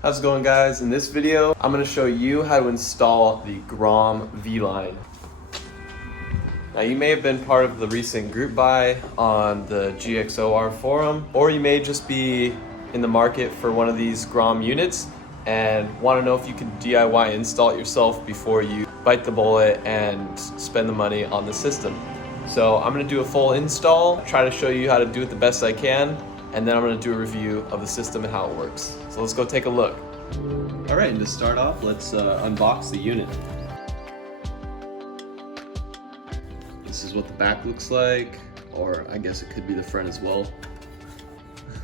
How's it going, guys? In this video, I'm going to show you how to install the Grom VLine. Now, you may have been part of the recent group buy on the GX470 forum, or you may just be in the market for one of these Grom units and want to know if you can DIY install it yourself before you bite the bullet and spend the money on the system. So I'm going to do a full install, try to show you how to do it the best I can, and then I'm going to do a review of the system and how it works. So let's go take a look. Alright, and to start off, let's unbox the unit. This is what the back looks like, or I guess it could be the front as well.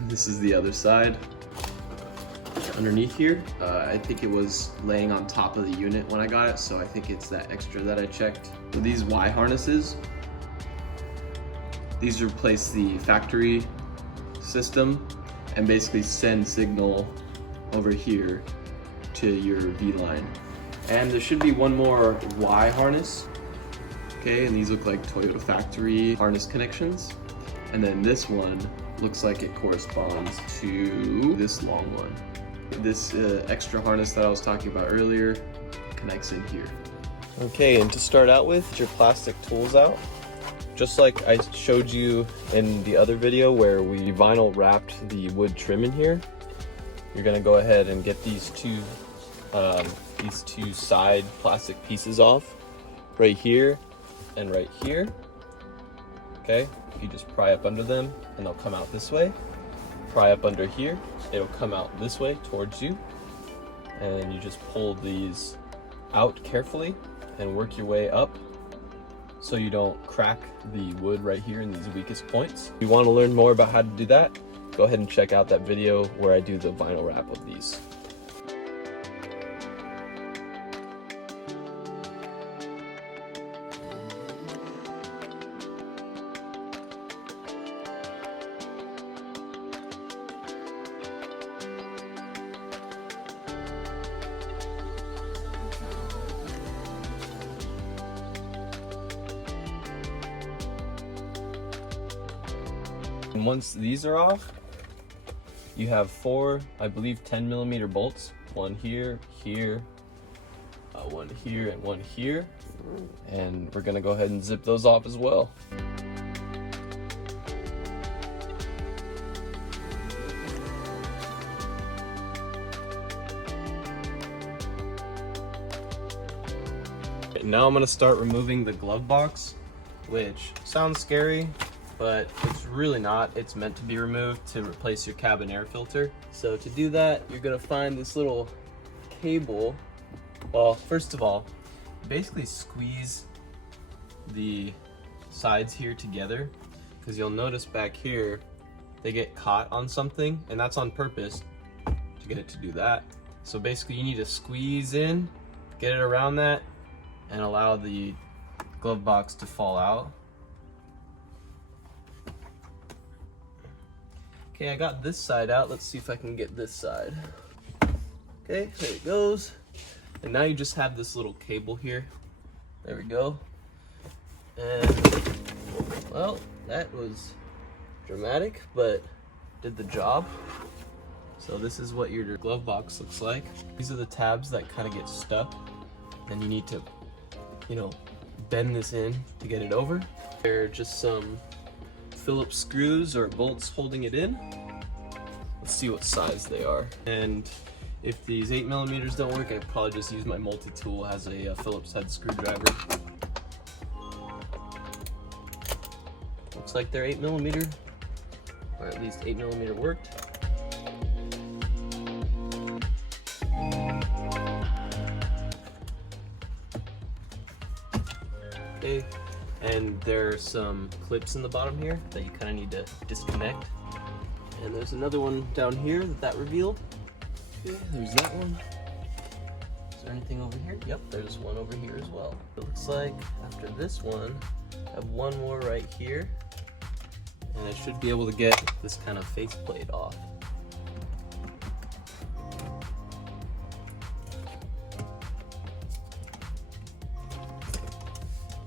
This is the other side. Underneath here, I think it was laying on top of the unit when I got it, so I think it's that extra that I checked. So these Y harnesses, these replace the factory system and basically send signal over here to your VLine. And there should be one more Y harness. Okay, and these look like Toyota factory harness connections. And then this one looks like it corresponds to this long one. This extra harness that I was talking about earlier connects in here. Okay, and to start out with, get your plastic tools out. Just like I showed you in the other video where we vinyl wrapped the wood trim in here, you're gonna go ahead and get these two side plastic pieces off, right here and right here. Okay, you just pry up under them and they'll come out this way. Pry up under here, it'll come out this way towards you, and you just pull these out carefully and work your way up so you don't crack the wood right here in these weakest points. If you want to learn more about how to do that, go ahead and check out that video where I do the vinyl wrap of these. And once these are off, you have four, I believe, 10mm bolts. One here, here, one here, and one here. And we're gonna go ahead and zip those off as well. Now I'm gonna start removing the glove box, which sounds scary, but it's really not. It's meant to be removed to replace your cabin air filter. So to do that, you're gonna find this little cable. Well, first of all, basically squeeze the sides here together, because you'll notice back here, they get caught on something, and that's on purpose to get it to do that. So basically you need to squeeze in, get it around that, and allow the glove box to fall out. Okay, I got this side out. Let's see if I can get this side. Okay, there it goes. And now you just have this little cable here. There we go. And, well, that was dramatic, but did the job. So this is what your glove box looks like. These are the tabs that kind of get stuck, and you need to, you know, bend this in to get it over. There are just some Phillips screws or bolts holding it in. Let's see what size they are. And if these 8mm don't work, I'd probably just use my multi-tool. It has a Phillips head screwdriver. Looks like they're 8mm, or at least 8mm worked. Okay. And there's some clips in the bottom here that you kind of need to disconnect. And there's another one down here that revealed. Okay, there's that one. Is there anything over here? Yep, there's one over here as well. It looks like after this one, I have one more right here. And I should be able to get this kind of faceplate off.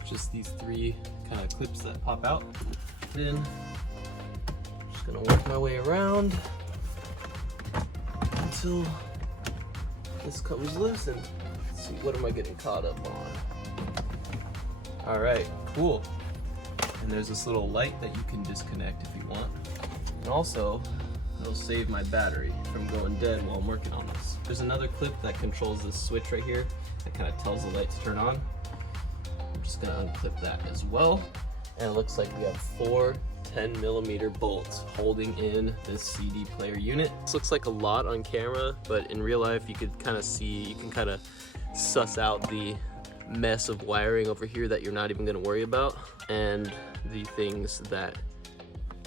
Just these three kind of clips that pop out. Then just gonna work my way around until this comes loose, and let's see, what am I getting caught up on? All right, cool. And there's this little light that you can disconnect if you want. And also, it'll save my battery from going dead while I'm working on this. There's another clip that controls this switch right here that kind of tells the light to turn on. I'm just gonna unclip that as well. And it looks like we have 4 10mm bolts holding in this CD player unit. This looks like a lot on camera, but in real life you could kind of see, you can kind of suss out the mess of wiring over here that you're not even gonna worry about, and the things that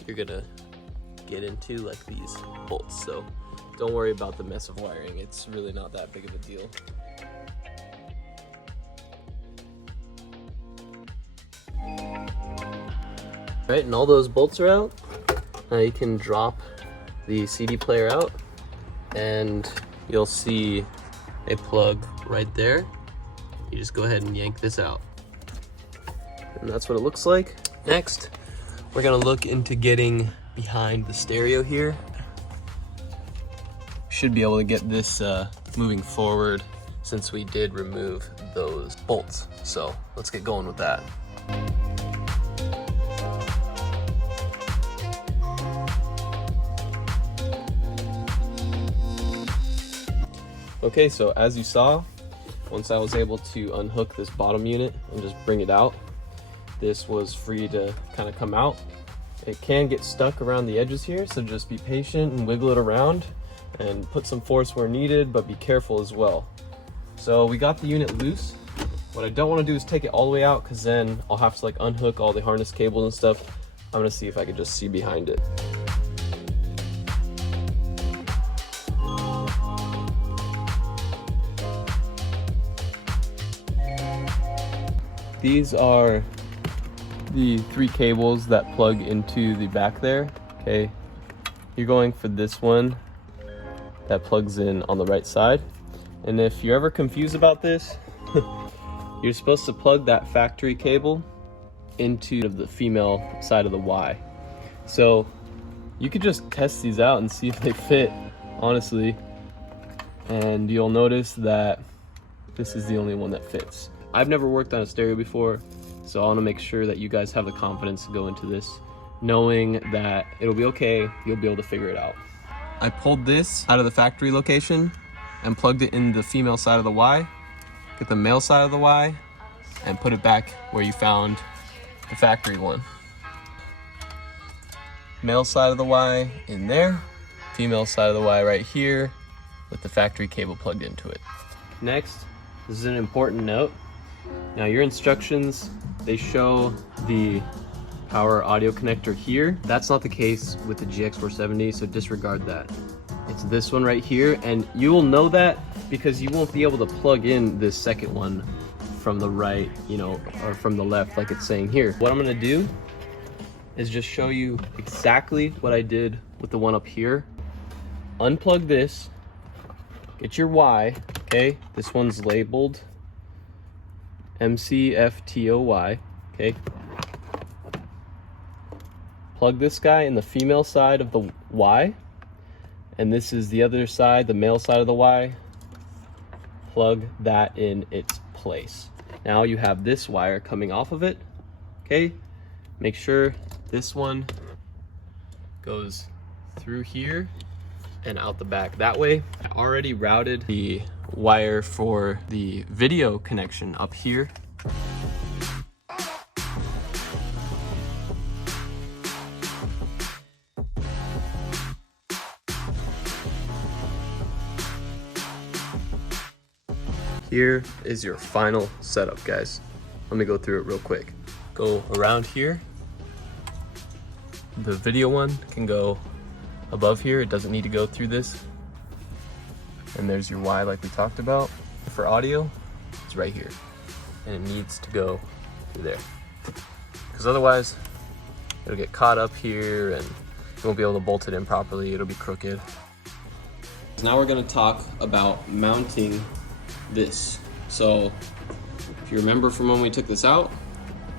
you're gonna get into, like these bolts. So don't worry about the mess of wiring. It's really not that big of a deal. Right, and all those bolts are out. Now you can drop the CD player out and you'll see a plug right there. You just go ahead and yank this out. And that's what it looks like. Next, we're gonna look into getting behind the stereo here. Should be able to get this moving forward since we did remove those bolts. So let's get going with that. Okay, so as you saw, once I was able to unhook this bottom unit and just bring it out, this was free to kind of come out. It can get stuck around the edges here, so just be patient and wiggle it around and put some force where needed, but be careful as well. So we got the unit loose. What I don't want to do is take it all the way out, because then I'll have to like unhook all the harness cables and stuff. I'm gonna see if I can just see behind it. These are the 3 cables that plug into the back there. Okay, you're going for this one that plugs in on the right side. And if you're ever confused about this, you're supposed to plug that factory cable into the female side of the Y. So you could just test these out and see if they fit, honestly. And you'll notice that this is the only one that fits. I've never worked on a stereo before, so I want to make sure that you guys have the confidence to go into this knowing that it'll be okay, you'll be able to figure it out. I pulled this out of the factory location and plugged it in the female side of the Y, get the male side of the Y, and put it back where you found the factory one. Male side of the Y in there, female side of the Y right here with the factory cable plugged into it. Next, this is an important note. Now your instructions, they show the power audio connector here. That's not the case with the GX470, so disregard that. It's this one right here, and you will know that because you won't be able to plug in this second one from the right, you know, or from the left like it's saying here. What I'm gonna do is just show you exactly what I did with the one up here. Unplug this, get your Y, okay? This one's labeled MCFTOY, okay? Plug this guy in the female side of the Y, and this is the other side, the male side of the Y. Plug that in its place. Now you have this wire coming off of it, okay? Make sure this one goes through here and out the back. That way, I already routed the wire for the video connection up here. Here is your final setup, guys. Let me go through it real quick. Go around here. The video one can go above here. It doesn't need to go through this. And there's your Y like we talked about. For audio, it's right here. And it needs to go through there. Because otherwise, it'll get caught up here and you won't be able to bolt it in properly. It'll be crooked. Now we're gonna talk about mounting this. So if you remember from when we took this out,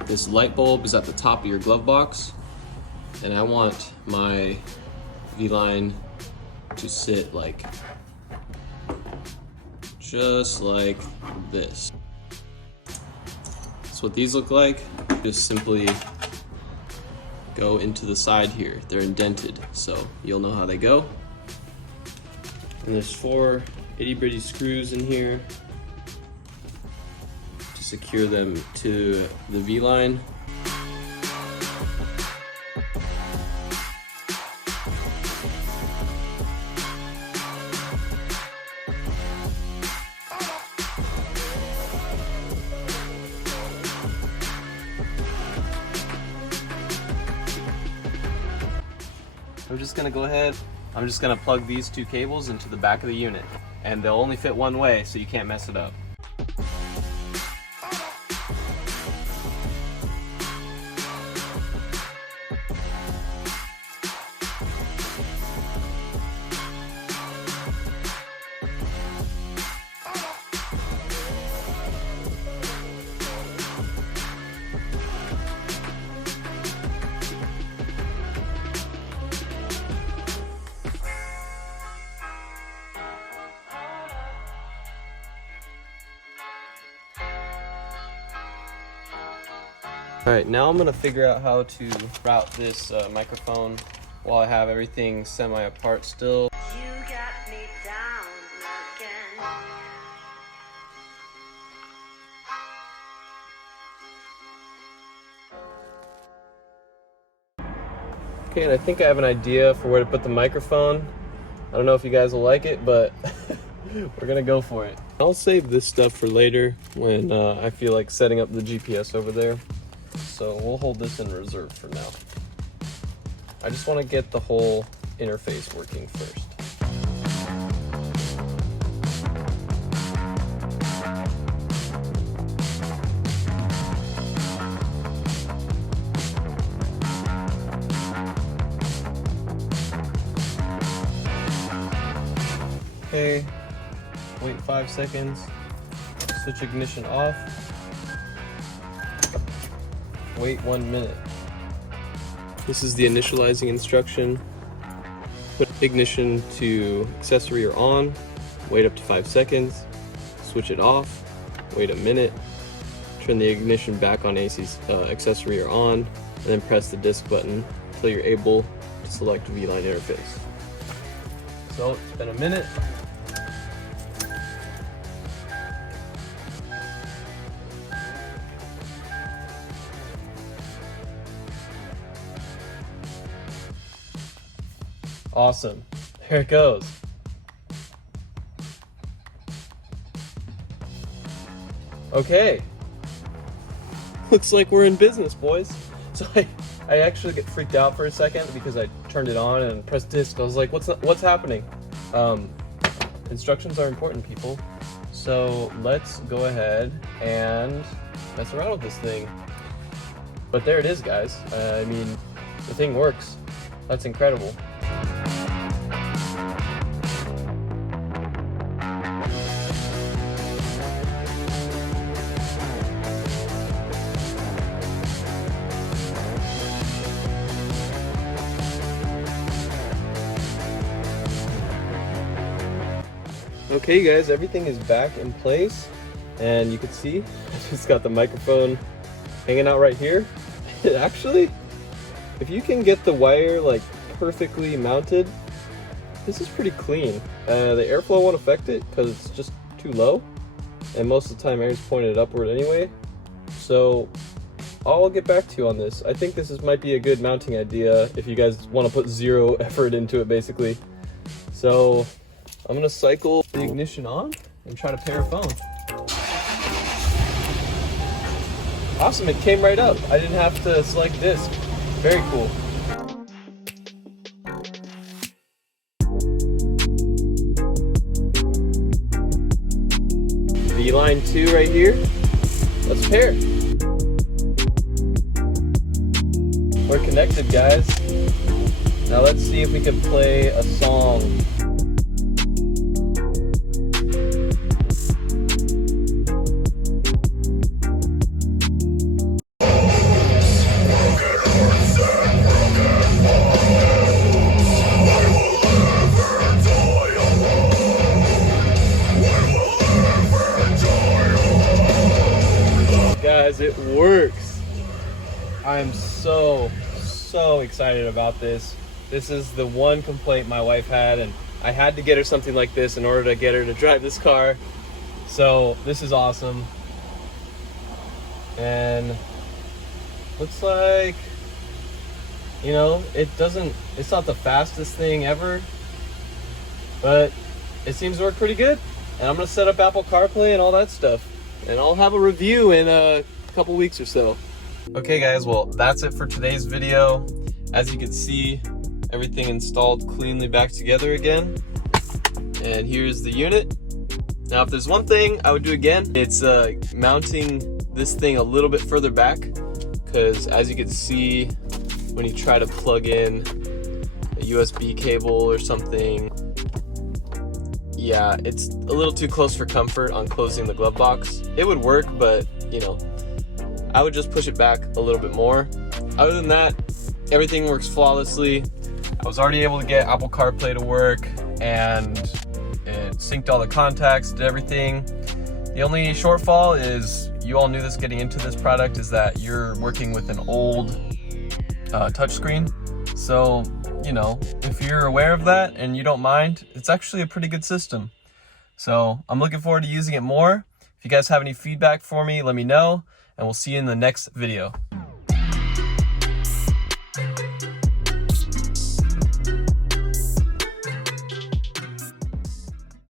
this light bulb is at the top of your glove box, and I want my VLine to sit like just like this. That's what these look like. Just simply go into the side here. They're indented, so you'll know how they go. And there's 4 itty-bitty screws in here to secure them to the V-line. I'm just gonna plug these 2 cables into the back of the unit, and they'll only fit one way, so you can't mess it up. Alright, now I'm going to figure out how to route this microphone while I have everything semi-apart still. You got me down again. Okay, and I think I have an idea for where to put the microphone. I don't know if you guys will like it, but we're going to go for it. I'll save this stuff for later when I feel like setting up the GPS over there. So we'll hold this in reserve for now. I just want to get the whole interface working first. Okay, wait 5 seconds, switch ignition off. Wait 1 minute. This is the initializing instruction. Put ignition to accessory or on, wait up to 5 seconds, switch it off, wait a minute, turn the ignition back on accessory or on, and then press the disk button until you're able to select V-line interface. So it's been a minute. Awesome. There it goes. Okay. Looks like we're in business, boys. So I actually get freaked out for a second because I turned it on and pressed disk. I was like, what's happening? Instructions are important, people. So let's go ahead and mess around with this thing. But there it is, guys. I mean, the thing works. That's incredible. Okay guys, everything is back in place, and you can see I just got the microphone hanging out right here. Actually, if you can get the wire like perfectly mounted, this is pretty clean. The airflow won't affect it because it's just too low, and most of the time air's pointed upward anyway. So I'll get back to you on this. I think this might be a good mounting idea if you guys want to put zero effort into it, basically. So I'm gonna cycle the ignition on and try to pair a phone. Awesome, it came right up. I didn't have to select disk. Very cool. V-line 2 right here. Let's pair. We're connected, guys. Now let's see if we can play a song. guys, it works. I'm so excited about this. This is the one complaint my wife had, and I had to get her something like this in order to get her to drive this car. So this is awesome. And looks like, you know, it's not the fastest thing ever, but it seems to work pretty good. And I'm gonna set up Apple CarPlay and all that stuff, and I'll have a review in a couple weeks or so. Okay guys, well that's it for today's video. As you can see, everything installed cleanly back together again. And here's the unit. Now if there's one thing I would do again, it's mounting this thing a little bit further back, because as you can see, when you try to plug in a USB cable or something, yeah, it's a little too close for comfort on closing the glove box. It would work, but you know, I would just push it back a little bit more. Other than that, everything works flawlessly. I was already able to get Apple CarPlay to work, and it synced all the contacts, did everything. The only shortfall is, you all knew this getting into this product, is that you're working with an old touchscreen. So, you know, if you're aware of that and you don't mind, it's actually a pretty good system. So I'm looking forward to using it more. If you guys have any feedback for me, let me know, and we'll see you in the next video.